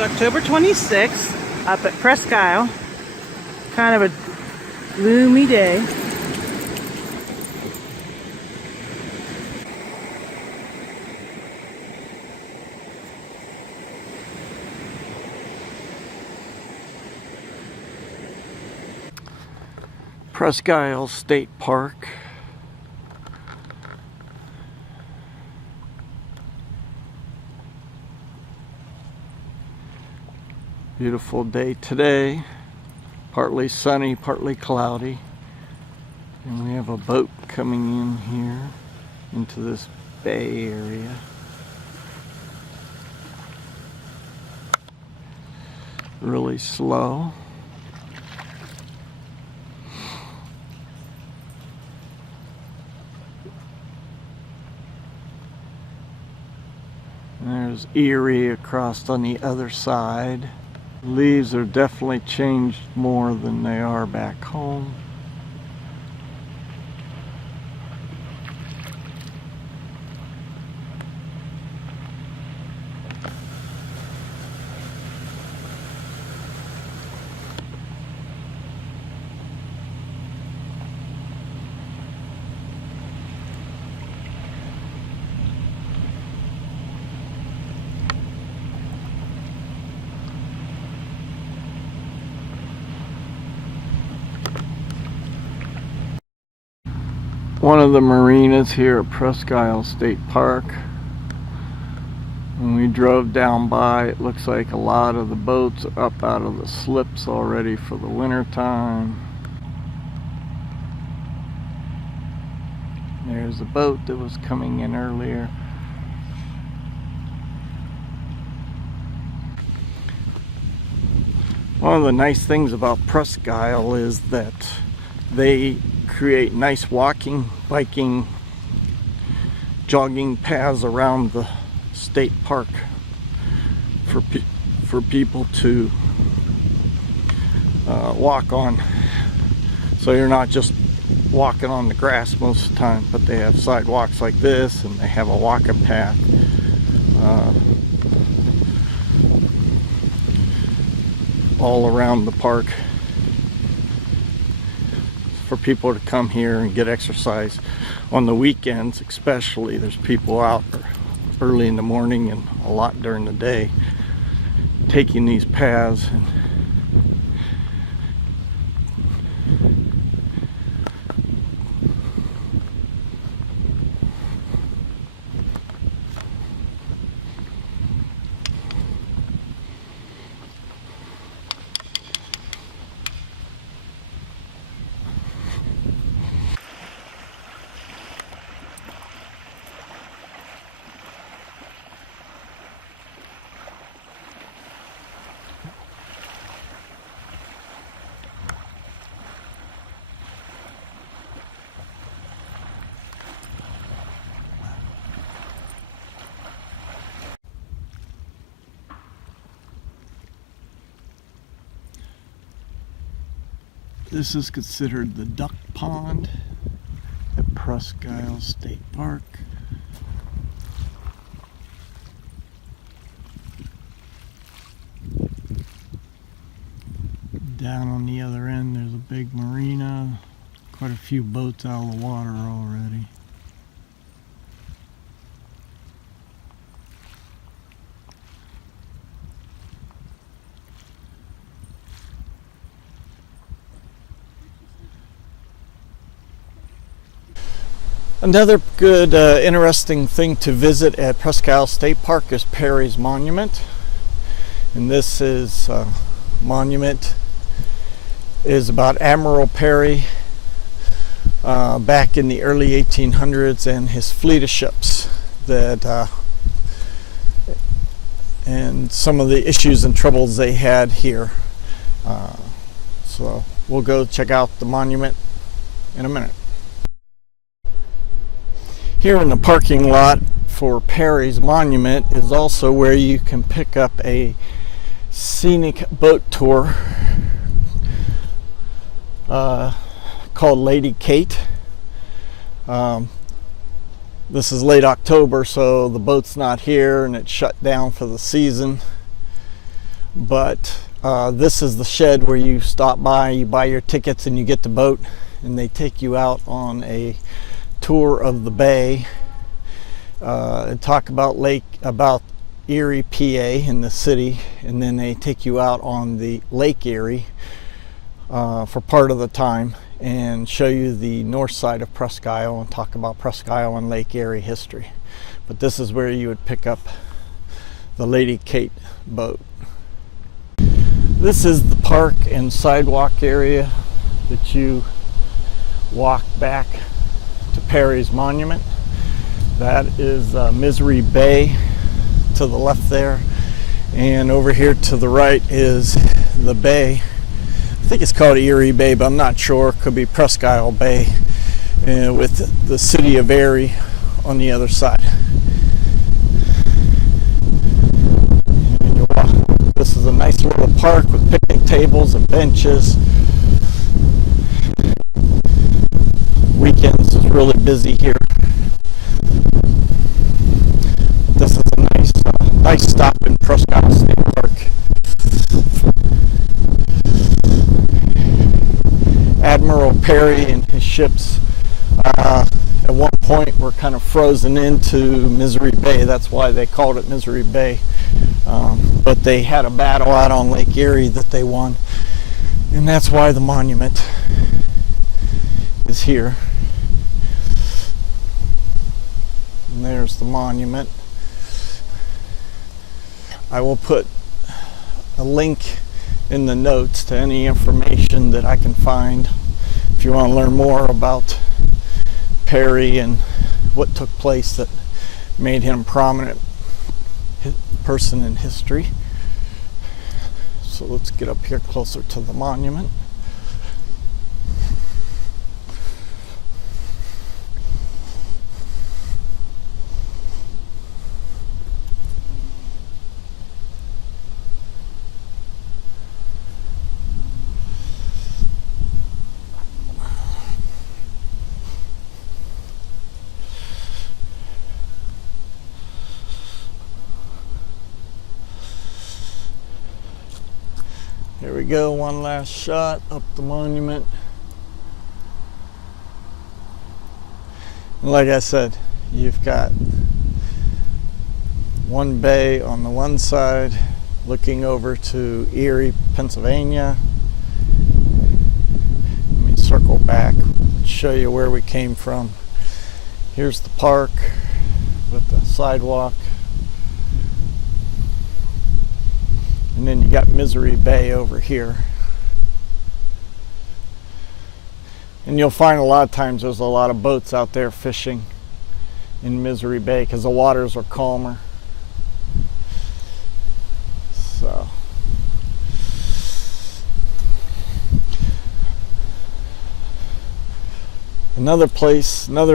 It's October 26th up at Presque Isle. Kind of a gloomy day. Presque Isle State Park. Beautiful day today, partly sunny, partly cloudy, and we have a boat coming in here into this bay area. Really slow. There's Erie across on the other side. Leaves are definitely changed more than they are back home. One of the marinas here at Presque Isle State Park. When we drove down by, it looks like a lot of the boats are up out of the slips already for the winter time. There's a boat that was coming in earlier. One of the nice things about Presque Isle is that they create nice walking, biking, jogging paths around the state park for people to walk on. So you're not just walking on the grass most of the time, but they have sidewalks like this, and they have a walking path. All around the park for people to come here and get exercise. On the weekends especially, there's people out early in the morning and a lot during the day taking these paths. And this is considered the duck pond at Presque Isle State Park. Down on the other end there's a big marina, quite a few boats out of the water already. Another good, interesting thing to visit at Presque Isle State Park is Perry's Monument. And this is monument is about Admiral Perry back in the early 1800s and his fleet of ships that and some of the issues and troubles they had here. So we'll go check out the monument in a minute. Here in the parking lot for Perry's Monument is also where you can pick up a scenic boat tour called Lady Kate. This is late October, so the boat's not here and it's shut down for the season. But this is the shed where you stop by, you buy your tickets, and you get the boat, and they take you out on a tour of the bay and talk about Erie, PA, in the city, and then they take you out on the Lake Erie for part of the time and show you the north side of Presque Isle and talk about Presque Isle and Lake Erie history. But this is where you would pick up the Lady Kate boat. This is the park and sidewalk area that you walk back to Perry's Monument. That is Misery Bay to the left there, and over here to the right is the bay. I think it's called Erie Bay, but I'm not sure. It could be Presque Isle Bay, with the city of Erie on the other side. And you walk. This is a nice little park with picnic tables and benches. Weekends is really busy here. This is a nice stop in Presque Isle State Park. Admiral Perry and his ships at one point were kind of frozen into Misery Bay. That's why they called it Misery Bay. But they had a battle out on Lake Erie that they won, and that's why the monument is here. And there's the monument. I will put a link in the notes to any information that I can find if you want to learn more about Perry and what took place that made him a prominent person in history. So let's get up here closer to the monument. Here we go, one last shot up the monument. And like I said, you've got one bay on the one side looking over to Erie, Pennsylvania. Let me circle back, show you where we came from. Here's the park with the sidewalk. And then you got Misery Bay over here. And you'll find a lot of times there's a lot of boats out there fishing in Misery Bay because the waters are calmer. So another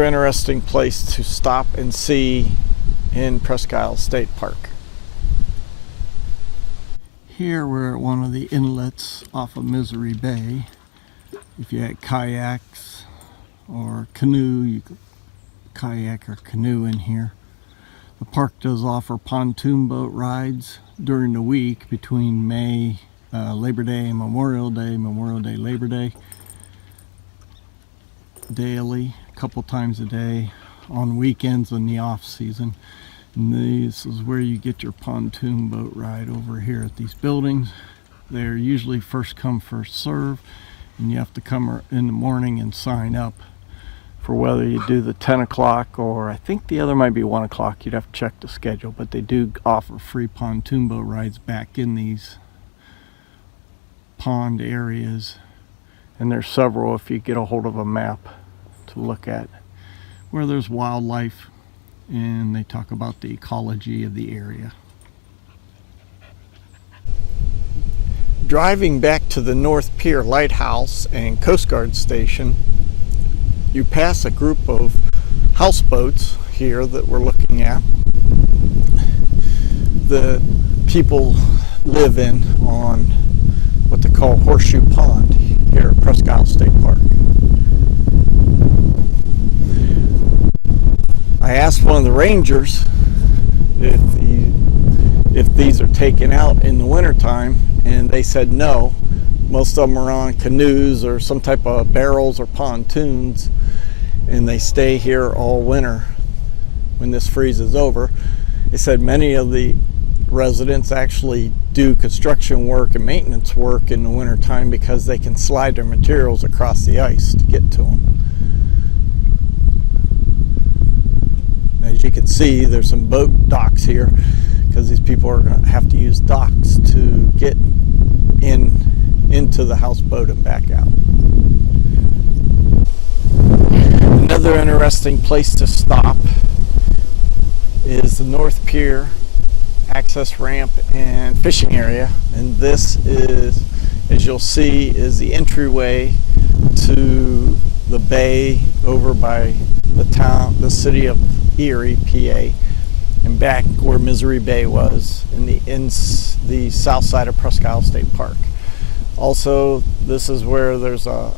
interesting place to stop and see in Presque Isle State Park. Here we're at one of the inlets off of Misery Bay. If you had kayaks or canoe, you could kayak or canoe in here. The park does offer pontoon boat rides during the week between May, Labor Day, Memorial Day, Labor Day. Daily, a couple times a day, on weekends in the off season. And this is where you get your pontoon boat ride over here at these buildings. They're usually first come, first serve, and you have to come in the morning and sign up for whether you do the 10 o'clock or I think the other might be 1 o'clock. You'd have to check the schedule, but they do offer free pontoon boat rides back in these pond areas. And there's several if you get a hold of a map to look at where there's wildlife. And they talk about the ecology of the area. driving back to the North Pier Lighthouse and Coast Guard Station, you pass a group of houseboats here that we're looking at. The people live in on what they call Horseshoe Pond here at Presque Isle State Park. I asked one of the rangers if these are taken out in the wintertime, and they said no. Most of them are on canoes or some type of barrels or pontoons, and they stay here all winter when this freezes over. They said many of the residents actually do construction work and maintenance work in the wintertime because they can slide their materials across the ice to get to them. As you can see, there's some boat docks here because these people are going to have to use docks to get into the houseboat and back out. Another interesting place to stop is the North Pier access ramp and fishing area, and this is, as you'll see, is the entryway to the bay over by the city of Erie, PA, and back where Misery Bay was in the south side of Presque Isle State Park. Also, this is where there's the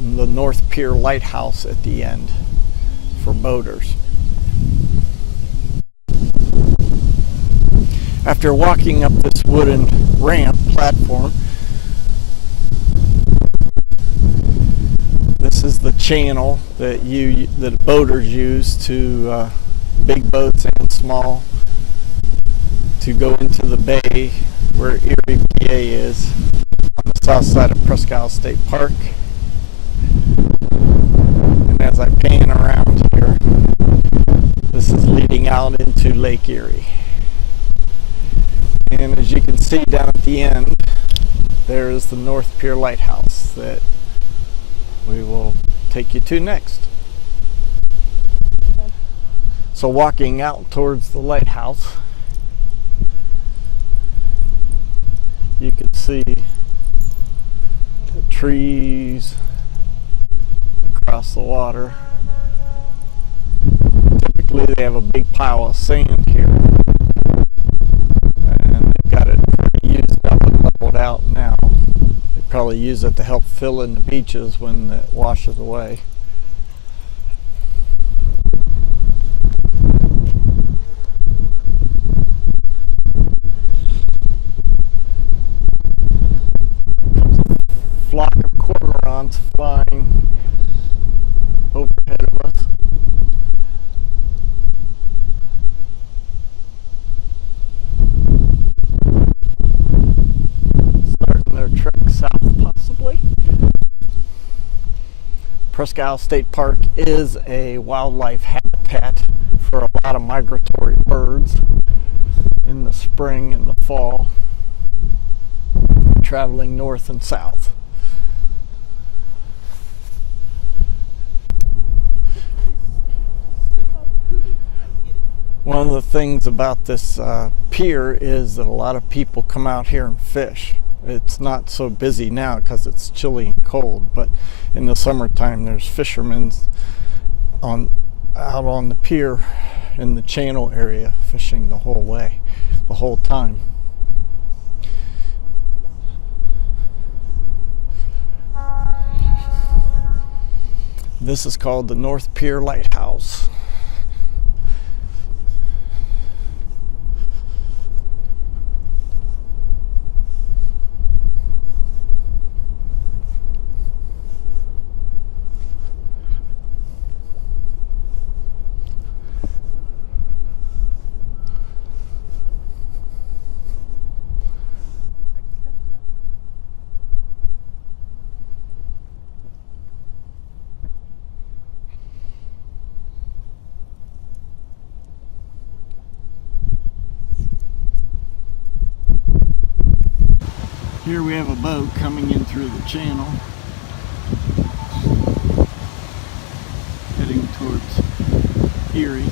North Pier Lighthouse at the end for boaters. After walking up this wooden ramp platform, this is the channel that boaters use to big boats and small to go into the bay where Erie, PA is on the south side of Presque Isle State Park. And as I pan around here, this is leading out into Lake Erie. And as you can see down at the end, there is the North Pier Lighthouse that we will take you to next. So walking out towards the lighthouse, you can see the trees across the water. Typically they have a big pile of sand here, and they've got it pretty used up and leveled out now. They probably use it to help fill in the beaches when it washes away. Flock of cormorants flying overhead of us. Starting their trek south, possibly. Presque Isle State Park is a wildlife habitat for a lot of migratory birds in the spring and the fall, traveling north and south. One of the things about this pier is that a lot of people come out here and fish. It's not so busy now because it's chilly and cold, but in the summertime there's fishermen out on the pier in the channel area fishing the whole time. This is called the North Pier Lighthouse. Here we have a boat coming in through the channel, heading towards Erie.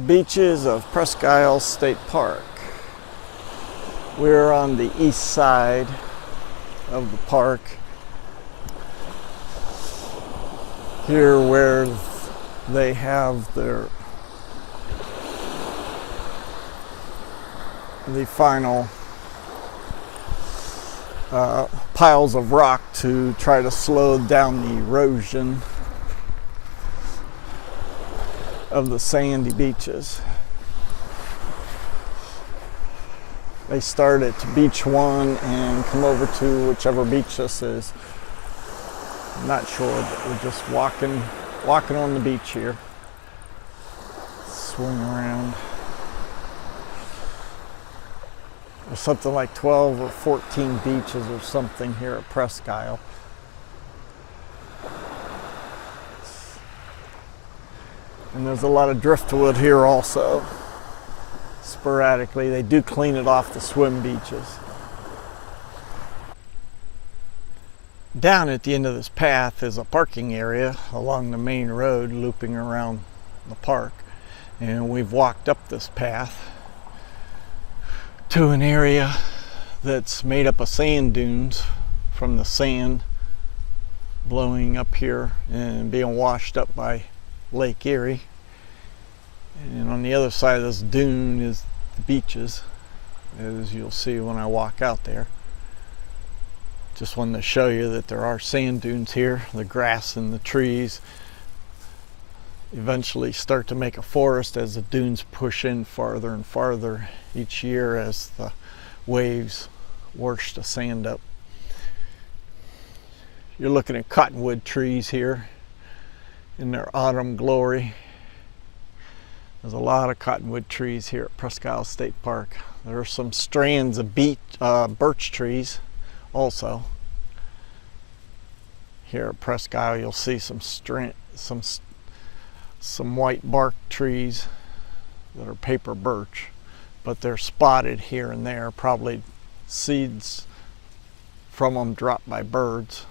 The beaches of Presque Isle State Park. We're on the east side of the park. Here where they have the final piles of rock to try to slow down the erosion of the sandy beaches. They start at beach 1 and come over to whichever beach this is. I'm not sure, but we're just walking on the beach here. Swing around. There's something like 12 or 14 beaches or something here at Presque Isle. And there's a lot of driftwood here also. Sporadically, they do clean it off the swim beaches. Down at the end of this path is a parking area along the main road looping around the park. And we've walked up this path to an area that's made up of sand dunes from the sand blowing up here and being washed up by Lake Erie. And on the other side of this dune is the beaches, as you'll see when I walk out there. Just wanted to show you that there are sand dunes here. The grass and the trees eventually start to make a forest as the dunes push in farther and farther each year as the waves wash the sand up. You're looking at cottonwood trees here in their autumn glory. There's a lot of cottonwood trees here at Presque Isle State Park. There are some strands of birch trees also. Here at Presque Isle you'll see some white bark trees that are paper birch, but they're spotted here and there, probably seeds from them dropped by birds.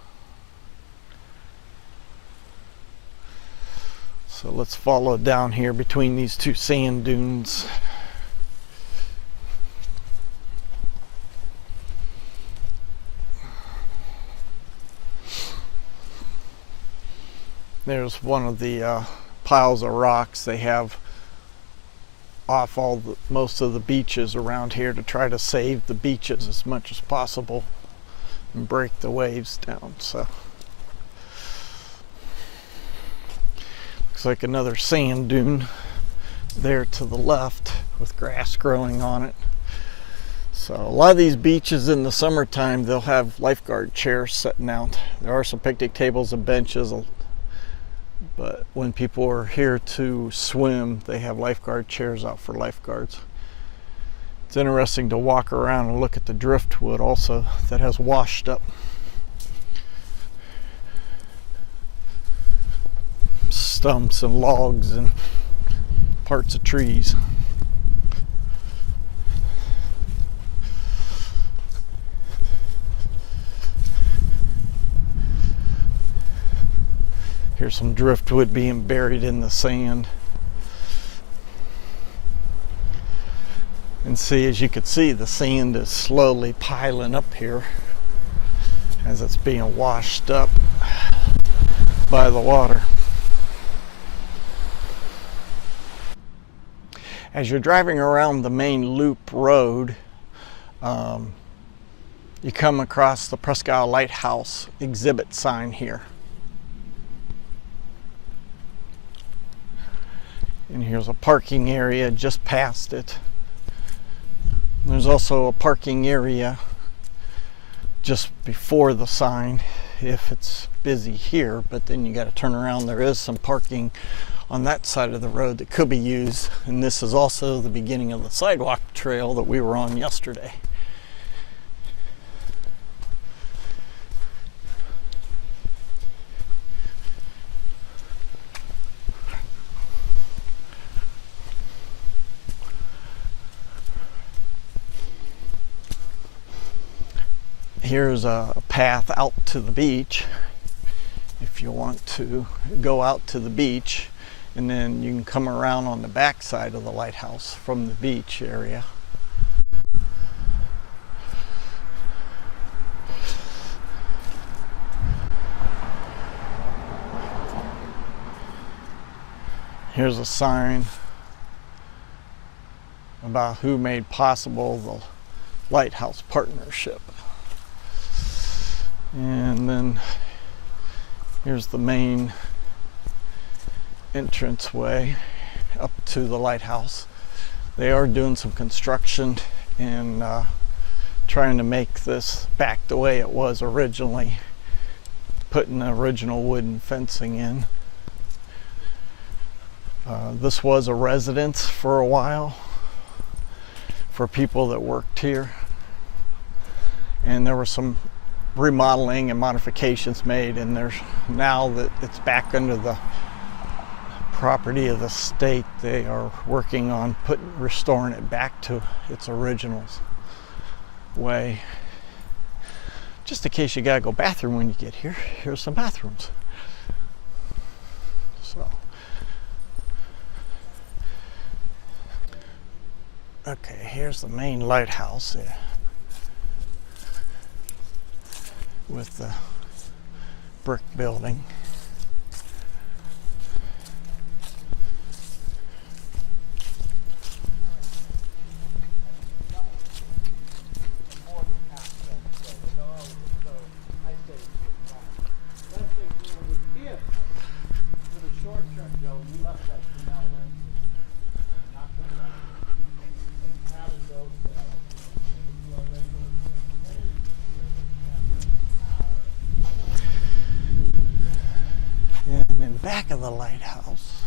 So let's follow down here between these two sand dunes. There's one of the piles of rocks they have off most of the beaches around here to try to save the beaches as much as possible and break the waves down. So looks like another sand dune there to the left with grass growing on it. So a lot of these beaches in the summertime, they'll have lifeguard chairs sitting out. There are some picnic tables and benches, but when people are here to swim, they have lifeguard chairs out for lifeguards. It's interesting to walk around and look at the driftwood also that has washed up. Stumps and logs and parts of trees. Here's some driftwood being buried in the sand. And see, as you can see, the sand is slowly piling up here as it's being washed up by the water. As you're driving around the main loop road, you come across the Presque Isle Lighthouse exhibit sign here. And here's a parking area just past it. There's also a parking area just before the sign if it's busy here, but then you got to turn around. There is some parking on that side of the road that could be used, and this is also the beginning of the sidewalk trail that we were on yesterday. Here's a path out to the beach if you want to go out to the beach And then you can come around on the back side of the lighthouse from the beach area. Here's a sign about who made possible the Lighthouse partnership. And then here's the main entranceway up to the lighthouse. They are doing some construction and trying to make this back the way it was originally, putting the original wooden fencing in. This was a residence for a while for people that worked here, and there were some remodeling and modifications made, and there's now that it's back under the property of the state, they are working on restoring it back to its original way. Just in case you gotta go bathroom when you get here, here's some bathrooms. So okay, here's the main lighthouse here with the brick building. And in back of the lighthouse,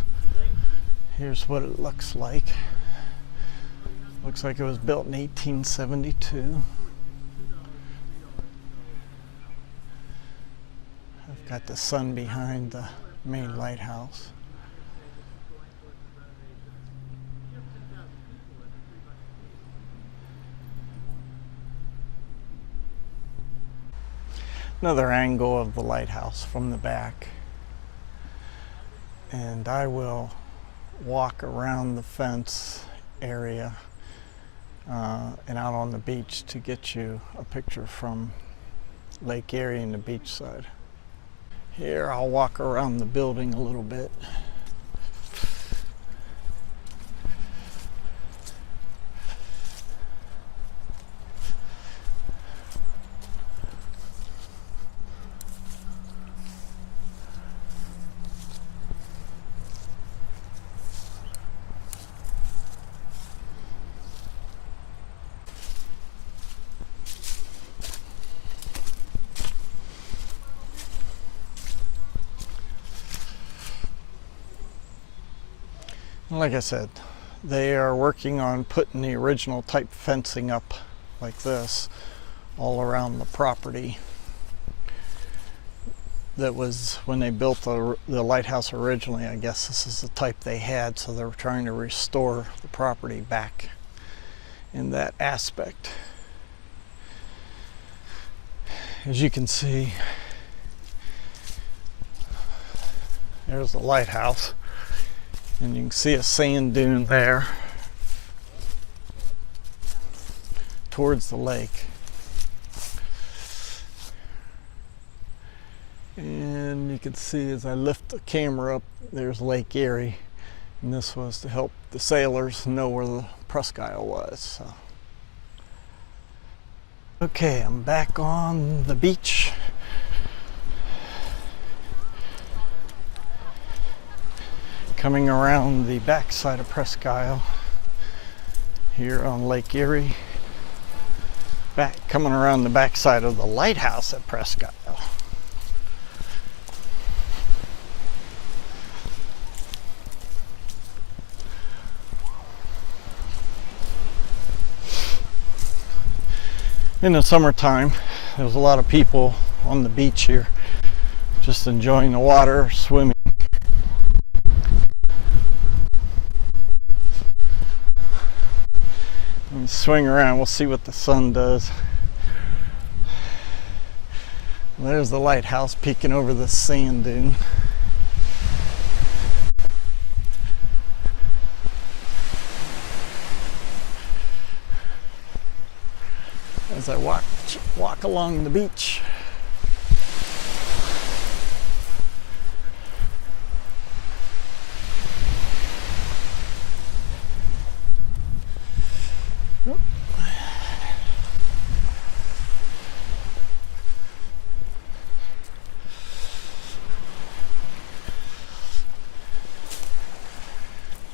here's what it looks like. Looks like it was built in 1872. I've got the sun behind the main lighthouse. Another angle of the lighthouse from the back. And I will walk around the fence area and out on the beach to get you a picture from Lake Erie and the beach side. Here I'll walk around the building a little bit. Like I said, they are working on putting the original type fencing up like this all around the property. That was when they built the lighthouse originally. I guess this is the type they had, so they're trying to restore the property back in that aspect. As you can see, there's the lighthouse. And you can see a sand dune there towards the lake. And you can see as I lift the camera up, there's Lake Erie. And this was to help the sailors know where the Presque Isle was. So. Okay, I'm back on the beach. Coming around the backside of Presque Isle here on Lake Erie. Coming around the backside of the lighthouse at Presque Isle. In the summertime, there's a lot of people on the beach here just enjoying the water, swimming. Swing around, we'll see what the sun does. There's the lighthouse peeking over the sand dune. as I walk along the beach.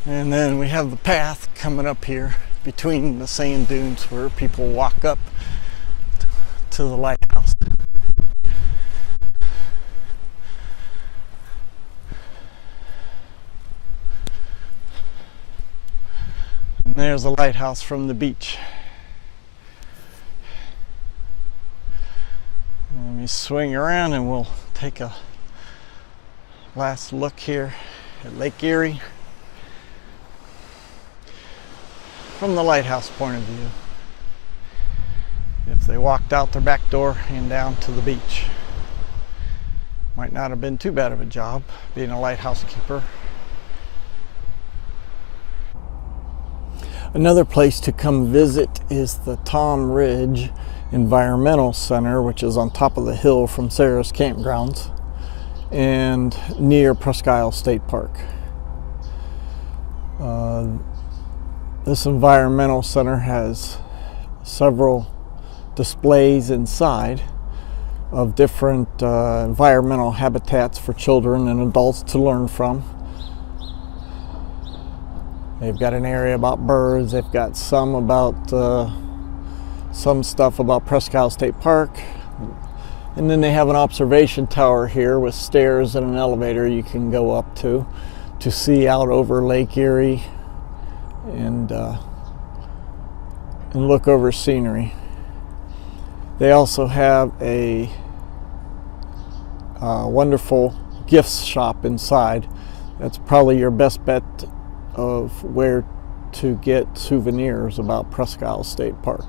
And then we have the path coming up here between the sand dunes where people walk up to the lighthouse. And there's the lighthouse from the beach. Let me swing around and we'll take a last look here at Lake Erie from the lighthouse point of view. If they walked out their back door and down to the beach. Might not have been too bad of a job being a lighthouse keeper. Another place to come visit is the Tom Ridge Environmental Center, which is on top of the hill from Sarah's campgrounds and near Presque Isle State Park. This environmental center has several displays inside of different environmental habitats for children and adults to learn from. They've got an area about birds. They've got some stuff about Presque Isle State Park. And then they have an observation tower here with stairs and an elevator you can go up to see out over Lake Erie and look over scenery. They also have a wonderful gifts shop inside. That's probably your best bet of where to get souvenirs about Presque Isle State Park.